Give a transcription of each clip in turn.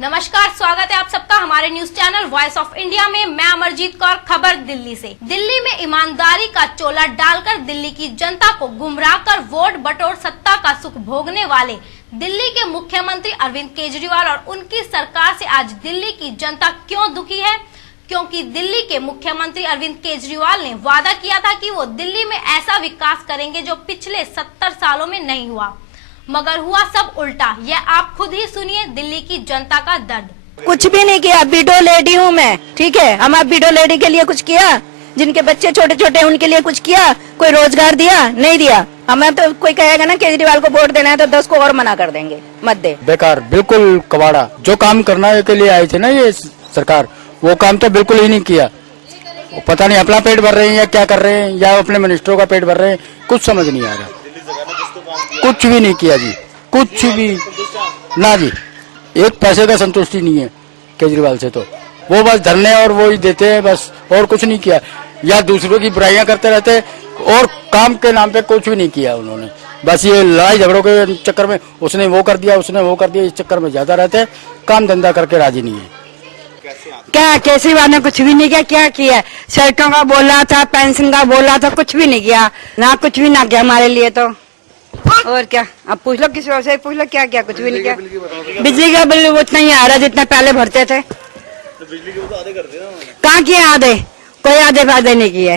नमस्कार, स्वागत है आप सबका हमारे news channel voice of India में। मैं अमरजीत कौर, खबर दिल्ली से। दिल्ली में ईमानदारी का चोला डालकर दिल्ली की जनता को गुमराह कर वोट बटोर सत्ता का सुख भोगने वाले दिल्ली के मुख्यमंत्री अरविंद केजरीवाल और उनकी सरकार से आज दिल्ली की जनता क्यों दुखी है? क्योंकि दिल्ली के मुख्यमंत्री अरविंद केजरीवाल ने वादा किया था कि वो दिल्ली में ऐसा विकास करेंगे जो पिछले 70 सालों में नहीं हुआ, मगर हुआ सब उल्टा। यह आप खुद ही सुनिए दिल्ली की जनता का दर्द। कुछ भी नहीं किया, विडो लेडी हूँ मैं, ठीक है। हम आप विडो लेडी के लिए कुछ किया? जिनके बच्चे छोटे छोटे उनके लिए कुछ किया? कोई रोजगार दिया? नहीं दिया। हमें तो कोई कहेगा ना केजरीवाल को वोट देना है तो 10 को और मना कर देंगे, मत दे। बेकार, बिल्कुल कबाड़ा। जो काम करना के लिए आई थी ना ये सरकार, वो काम तो बिल्कुल ही नहीं किया। पता नहीं अपना पेट भर रहे हैं या क्या कर रहे हैं, या अपने मिनिस्टरों का पेट भर रहे हैं, कुछ समझ नहीं आ रहा। कुछ भी नहीं किया जी, कुछ भी ना जी। एक पैसे का संतुष्टि नहीं है केजरीवाल से, तो वो बस धरने और वो ही देते हैं बस, और कुछ नहीं किया। या दूसरों की बुराइयां करते रहते, और काम के नाम पे कुछ भी नहीं किया उन्होंने। बस ये लड़ाई झगड़ों के चक्कर में उसने वो कर दिया, उसने वो कर दिया, इस चक्कर में ज्यादा रहते हैं, काम धंधा करके राजी नहीं है। क्या केजरीवाल ने कुछ भी नहीं किया? क्या किया? सड़कों का बोला था, पेंशन का बोला था, कुछ भी नहीं किया ना, कुछ भी ना किया हमारे लिए तो। और क्या, अब पूछ लो किसी और से पूछ लो, क्या क्या? कुछ भी नहीं किया। बिजली का बिल उतना ही आ रहा जितना पहले भरते थे। तो बिजली के बिल तो आधे कर दिया ना। कहाँ किए आधे? कोई आधे फायदे नहीं किए।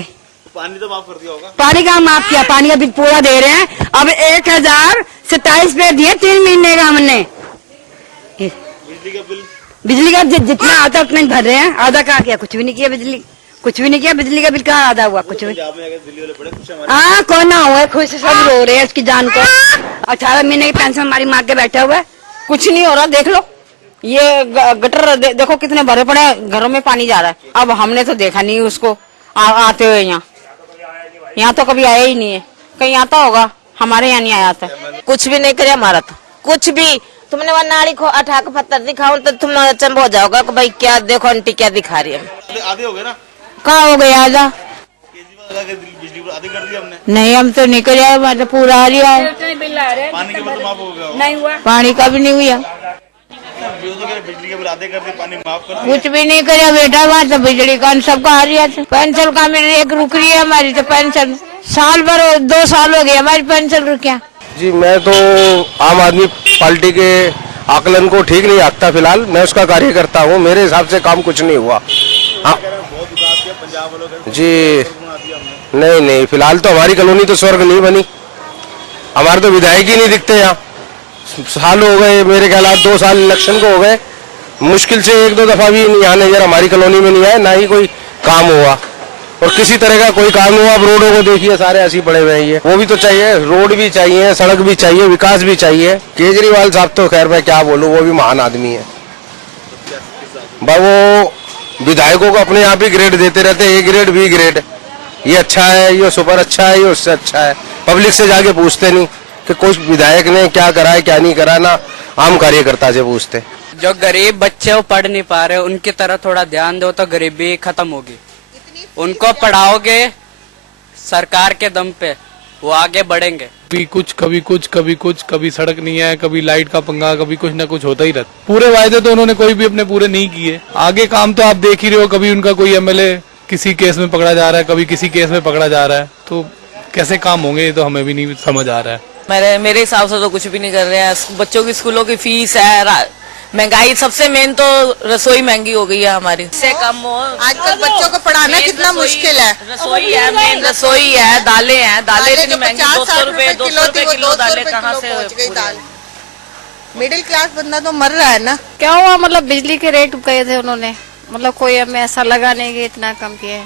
पानी तो माफ कर दिया होगा। पानी का माफ किया, पानी का बिल पूरा दे रहे हैं। अब 1027 रुपए दिए 3 महीने का हमने। बिजली का बिल, बिजली का जितना आता उतना ही भर रहे हैं। आधा कहाँ किया? कुछ भी नहीं किया। बिजली कुछ भी नहीं किया। बिजली का बिल कहाँ आधा हुआ? कुछ भी। पंजाब में अगर दिल्ली वाले बड़े खुश हैं हमारे। हाँ, कौन ना हुआ खुश, सब रो रहे हैं उसकी जान को। 18 महीने की पेंशन हमारी माँ के बैठा हुआ है, कुछ नहीं हो रहा। देख लो ये गटर देखो कितने भरे पड़े हैं, घरों में पानी जा रहा है। अब हमने तो देखा नहीं उसको आते हुए। यहाँ तो कभी आया ही नहीं है। कहीं आता होगा, हमारे यहाँ नहीं आया था। कुछ भी नहीं करे हमारा तो, कुछ भी। तुमने वहाँ नाड़ी को अठा के पत्थर दिखाओ तो तुम अचंभ हो जाओगा कि भाई क्या देखो आंटी क्या दिखा रही है। आधे हो गए ना। कहाँ हो गया आधा? केजरीवाल का बिजली बिल आधे कर दिया हमने। नहीं, हम तो नहीं करे, हमारा तो पूरा आ रहा है। पानी के बिल तो माफ हो गया होगा। नहीं हुआ, पानी का भी नहीं हुआ। बिजली के बिल आधे कर दिए, पानी माफ कर दिया। कुछ भी नहीं करे बेटा, वहाँ तो बिजली का सबका आ रही है। पेंशन का मेरी एक रुक रही है, हमारी तो पेंशन साल भर 2 साल हो गए हमारी पेंशन रुकिया। जी, मैं तो आम आदमी पार्टी के आकलन को ठीक नहीं आंकता। फिलहाल मैं उसका कार्यकर्ता हूँ, मेरे हिसाब से काम कुछ नहीं हुआ। हाँ जी, नहीं, फिलहाल तो हमारी कॉलोनी तो स्वर्ग नहीं बनी। हमारे तो विधायक ही नहीं दिखते यहाँ। साल हो गए, मेरे ख्याल 2 साल इलेक्शन को हो गए, मुश्किल से 1-2 दफा भी यहाँ नजर हमारी कॉलोनी में नहीं आए, ना ही कोई काम हुआ। और किसी तरह का कोई काम हुआ? अब रोडों को देखिए, सारे ऐसे पड़े हुए हैं। वो भी तो चाहिए, रोड भी चाहिए, सड़क भी चाहिए, विकास भी चाहिए। केजरीवाल साहब तो खैर मैं क्या बोलूं, वो भी महान आदमी है। वो विधायकों को अपने आप ही ग्रेड देते रहते हैं, A ग्रेड, B ग्रेड, ये अच्छा है, ये सुपर अच्छा है, ये उससे अच्छा है। पब्लिक से जाके पूछते नहीं कि कोई विधायक ने क्या करा है क्या नहीं करा, ना आम कार्यकर्ता से पूछते। जो गरीब बच्चे वो पढ़ नहीं पा रहे, उनकी तरह थोड़ा ध्यान दो तो गरीबी खत्म होगी। उनको पढ़ाओगे सरकार के दम पे, वो आगे बढ़ेंगे। कभी कुछ, कभी सड़क नहीं है, कभी लाइट का पंगा, कभी कुछ ना कुछ होता ही रहता। पूरे वायदे तो उन्होंने कोई भी अपने पूरे नहीं किए। आगे काम तो आप देख ही रहे हो, कभी उनका कोई MLA किसी केस में पकड़ा जा रहा है, कभी किसी केस में पकड़ा जा रहा है, तो कैसे काम होंगे ये तो हमें भी नहीं समझ आ रहा है। मेरे हिसाब से तो कुछ भी नहीं कर रहे हैं। बच्चों की स्कूलों की फीस है, महंगाई, सबसे मेन तो रसोई महंगी हो गई है हमारी। इससे कम हो आजकल बच्चों को पढ़ाना कितना मुश्किल है। रसोई है, मेन रसोई है, दालें हैं, दालें इतनी महंगी, 200 रुपए किलो दालें कहाँ से पहुंच गई। दाल मिडिल क्लास बंदा तो मर रहा है ना। क्या हुआ? मतलब बिजली के रेट गए थे उन्होंने, मतलब कोई हमें ऐसा लगा नहीं कि इतना कम किया है।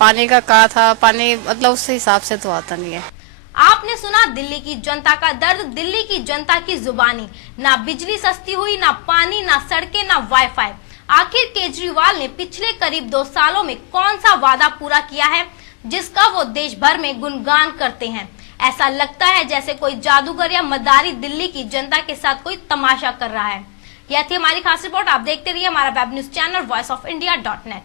पानी का कहा था, पानी मतलब उस हिसाब से तो आता नहीं है। आपने सुना दिल्ली की जनता का दर्द, दिल्ली की जनता की जुबानी। ना बिजली सस्ती हुई, ना पानी, ना सड़कें, ना वाईफाई। आखिर केजरीवाल ने पिछले करीब 2 सालों में कौन सा वादा पूरा किया है जिसका वो देश भर में गुणगान करते हैं? ऐसा लगता है जैसे कोई जादूगर या मदारी दिल्ली की जनता के साथ कोई तमाशा कर रहा है। यह थी हमारी खास रिपोर्ट। आप देखते रहिए हमारा वेब न्यूज चैनल voiceofindia.net।